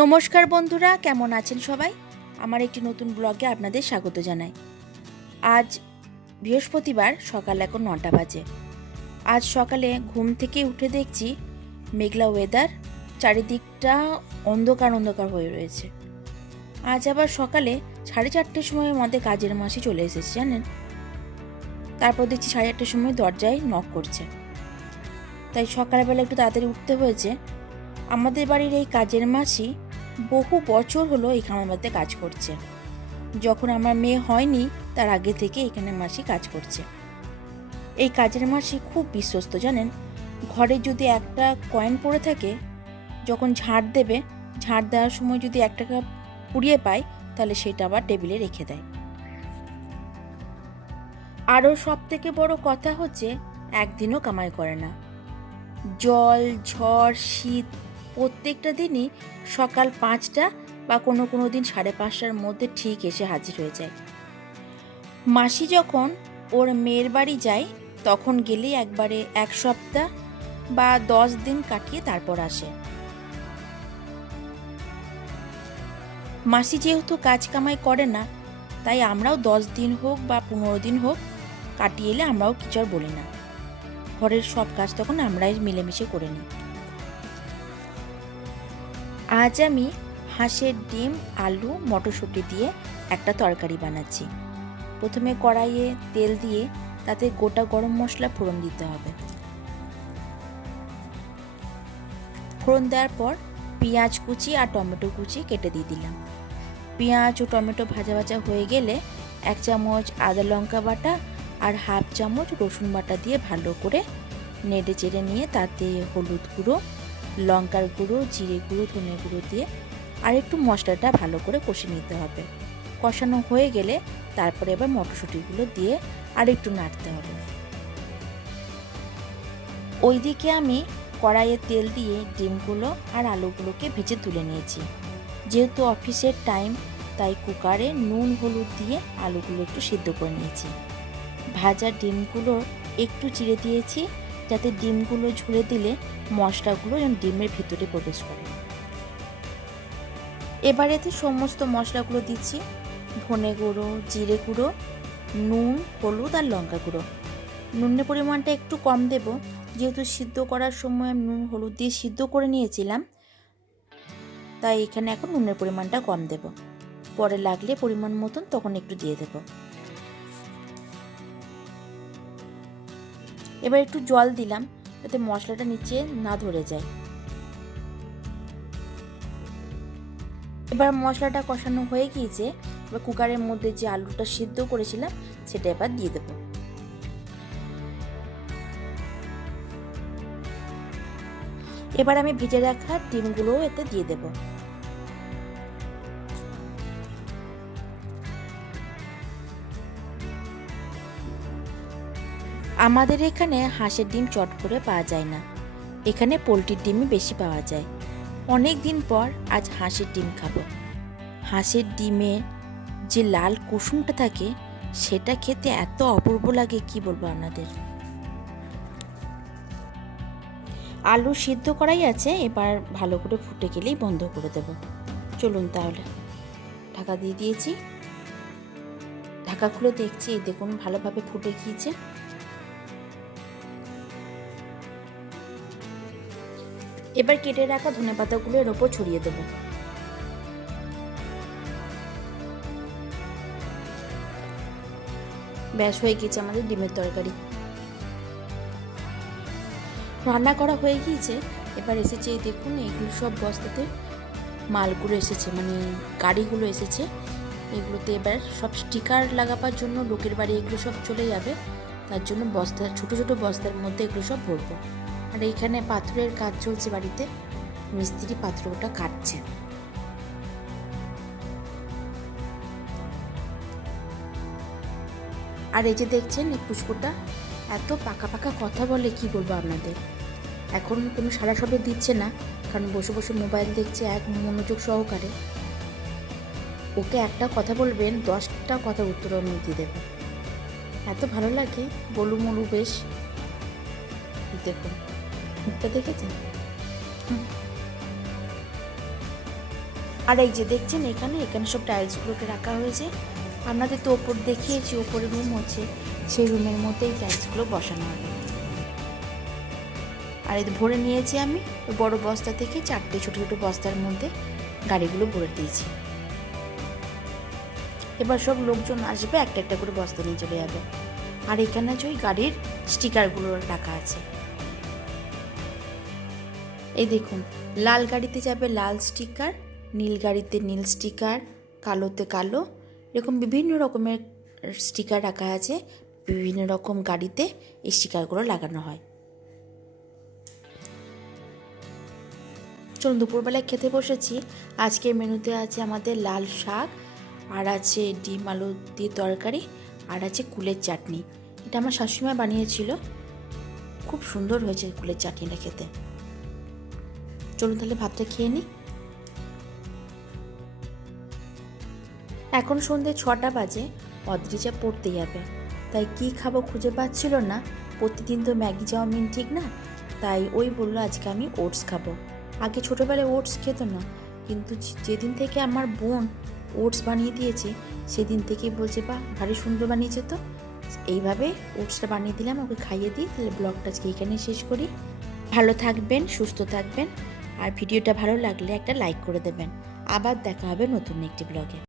নমস্কার বন্ধুরা, কেমন আছেন সবাই? আমার একটি নতুন ব্লগে আপনাদের স্বাগত জানাই। আজ বৃহস্পতিবার, সকাল এখন 9টা বাজে। আজ সকালে ঘুম থেকে উঠে দেখছি মেঘলা ওয়েদার, চারিদিকটা অন্ধকার অন্ধকার হয়ে রয়েছে। আজ আবার সকালে 4:30টার সময় আমাদের কাজের মাসি চলে এসেছে, জানেন। তারপর দেখছি 8:30টার সময় দরজায় নক করছে। তাই সকালবেলা একটু তাড়াতাড়ি উঠতে হয়েছে। আমাদের বাড়ির এই কাজের মাসি বহু বছর হলো এখানে বাড়িতে কাজ করছে। যখন আমার মেয়ে হয়নি তার আগে থেকে এখানে মাসি কাজ করছে। এই কাজের মাসি খুব বিশ্বস্ত, জানেন। ঘরে যদি একটা কয়েন পড়ে থাকে, যখন ঝাড় দেবে, ঝাড় দেওয়ার সময় যদি 1 টাকা কুড়িয়ে পায়, তাহলে সেটা আবার টেবিলে রেখে দেয়। আরও সব থেকে বড় কথা হচ্ছে, একদিনও কামাই করে না। জল, ঝড়, শীত প্রত্যেকটা দিনই সকাল 5টা বা কোনো কোনো দিন 5:30টার মধ্যে ঠিক এসে হাজির হয়ে যায়। মাসি যখন ওর মেয়ের বাড়ি যায়, তখন গেলেই একবারে 1 সপ্তাহ বা 10 দিন কাটিয়ে তারপর আসে। মাসি যেহেতু কাজ কামাই করে না, তাই আমরাও 10 দিন হোক বা 15 দিন হোক কাটিয়ে এলে আমরাও কিছু আর বলি না। ঘরের সব কাজ তখন আমরাই মিলেমিশে করে নিই। আজ আমি হাঁসের ডিম, আলু, মটরশুঁটি দিয়ে একটা তরকারি বানাচ্ছি। প্রথমে কড়াইয়ে তেল দিয়ে তাতে গোটা গরম মশলা ফোড়ন দিতে হবে। ফোড়ন দেওয়ার পর পেঁয়াজ কুচি আর টমেটো কুচি কেটে দিয়ে দিলাম। পেঁয়াজ ও টমেটো ভাজা ভাজা হয়ে গেলে 1 চামচ আদা লঙ্কা বাটা আর 1/2 চামচ রসুন বাটা দিয়ে ভালো করে নেড়ে চেড়ে নিয়ে তাতে হলুদ গুঁড়ো, লঙ্কার গুঁড়ো, জিরে গুঁড়ো, ধনে গুঁড়ো দিয়ে আর একটু মশলাটা ভালো করে কষে নিতে হবে। কষানো হয়ে গেলে তারপরে এবার মটরশুঁটিগুলো দিয়ে আর একটু নাড়তে হবে। ওইদিকে আমি কড়াইয়ে তেল দিয়ে ডিমগুলো আর আলুগুলোকে ভেজে তুলে নিয়েছি। যেহেতু অফিসের টাইম, তাই কুকারে নুন হলুদ দিয়ে আলুগুলো একটু সিদ্ধ করে নিয়েছি। ভাজা ডিমগুলো একটু চিড়ে দিয়েছি, যাতে ডিমগুলো ঝুলে দিলে মশলাগুলো যেন ডিমের ভিতরে প্রবেশ করে। এবার এতে সমস্ত মশলাগুলো দিচ্ছি: ধনে গুঁড়ো, জিরে গুঁড়ো, নুন, হলুদ আর লঙ্কা গুঁড়ো। নুনের পরিমাণটা একটু কম দেব, যেহেতু সিদ্ধ করার সময় আমি নুন হলুদ দিয়ে সিদ্ধ করে নিয়েছিলাম, তাই এখানে এখন নুনের পরিমাণটা কম দেব। পরে লাগলে পরিমাণ মতন তখন একটু দিয়ে দেব। এবার একটু জল দিলাম, যাতে মশলাটা নিচে না ধরে যায়। এবার মশলাটা কষানো হয়ে গিয়েছে। এবার কুকারের মধ্যে যে আলুটা সিদ্ধ করেছিলাম সেটা এবার দিয়ে দেব। এবার আমি ভেজে রাখা ডিমগুলোও এতে দিয়ে দেব। আমাদের এখানে হাঁসের ডিম চট করে পাওয়া যায় না, এখানে পোলট্রির ডিমই বেশি পাওয়া যায়। অনেক দিন পর আজ হাঁসের ডিম খাবো। হাঁসের ডিমের যে লাল কুসুমটা থাকে, সেটা খেতে এত অপূর্ব লাগে, কি বলবো আপনাদের। আলু সিদ্ধ করাই আছে, এবার ভালো করে ফুটে গেলেই বন্ধ করে দেব। চলুন তাহলে, ঢাকা দিয়ে দিয়েছি। ঢাকা খুলে দেখছি, দেখুন ভালোভাবে ফুটে গিয়েছে। এবার কেটে রাখা ধনেপাতাগুলো এর ওপর ছড়িয়ে দেব। ব্যাস, হয়ে গিয়েছে আমাদের ডিমের তরকারি। রান্না করা হয়ে গিয়েছে। এবার এসেছে, দেখুন এগুলো সব বস্তাতে মালগুলো এসেছে, মানে গাড়িগুলো এসেছে। এগুলোতে এবার সব স্টিকার লাগাবার জন্য লোকের বাড়ি এগুলো সব চলে যাবে, তার জন্য বস্তা, ছোট ছোট বস্তার মধ্যে এগুলো সব ভরবো। আর এইখানে পাথরের কাজ চলছে বাড়িতে, মিস্ত্রি পাথরটা কাটছে। আর এই যে দেখছেন এই পুষ্পটা এত পাকা পাকা কথা বলে, কি বলবো আপনাদের। এখন কোনো সারা শব্দ দিচ্ছে না, কারণ বসে বসে মোবাইল দেখছে এক মনোযোগ সহকারে। ওকে একটা কথা বলবেন, 10টা কথার উত্তর আমি দিয়ে দেবো। এত ভালো লাগে, বলু মলু বেশ। দেখুন মুখটা দেখেছেন। আর এই যে দেখছেন এখানে সব টাইলসগুলোকে রাখা হয়েছে। আপনাদের তো ওপর দেখিয়েছি, ওপরে রুম হচ্ছে, সেই রুমের মধ্যে এই টাইলসগুলো বসানো হবে। আর এই ভরে নিয়েছি আমি বড় বস্তা থেকে 4টে ছোটো ছোটো বস্তার মধ্যে গাড়িগুলো ভরে দিয়েছি। এবার সব লোকজন আসবে, একটা একটা করে বস্তা নিয়ে চলে যাবে। আর এখানে যে ওই গাড়ির স্টিকারগুলো রাখা আছে, এই দেখুন, লাল গাড়িতে যাবে লাল স্টিকার, নীল গাড়িতে নীল স্টিকার, কালোতে কালো, এরকম বিভিন্ন রকমের স্টিকার রাখা আছে। বিভিন্ন রকম গাড়িতে এই স্টিকারগুলো লাগানো হয়। চলুন দুপুরবেলায় খেতে বসেছি। আজকের মেনুতে আছে আমাদের লাল শাক, আর আছে ডিম আলু দিয়ে তরকারি, আর আছে কুলের চাটনি। এটা আমার শাশুড়িমা বানিয়েছিল, খুব সুন্দর হয়েছে কুলের চাটনিটা খেতে। চলুন তাহলে ভাতটা খেয়ে নিই। এখন সন্ধ্যে 6টা বাজে, অদ্রিজা পড়তে যাবে, তাই কি খাবো খুঁজে পাচ্ছিল না। প্রতিদিন তো ম্যাগি চাউমিন ঠিক না, তাই ওই বললো আজকে আমি ওটস খাবো। আগে ছোটোবেলায় ওটস খেত না, কিন্তু যেদিন থেকে আমার বোন ওটস বানিয়ে দিয়েছে সেদিন থেকেই বলছে বাহ ভারী সুন্দর বানিয়েছে। তো এইভাবে ওটসটা বানিয়ে দিলাম, ওকে খাইয়ে দিই। তাহলে ব্লগটা আজকে এখানে শেষ করি। ভালো থাকবেন, সুস্থ থাকবেন, আর ভিডিওটা ভালো লাগলে একটা লাইক করে দেবেন। আবার দেখা হবে নতুন একটি ব্লগে।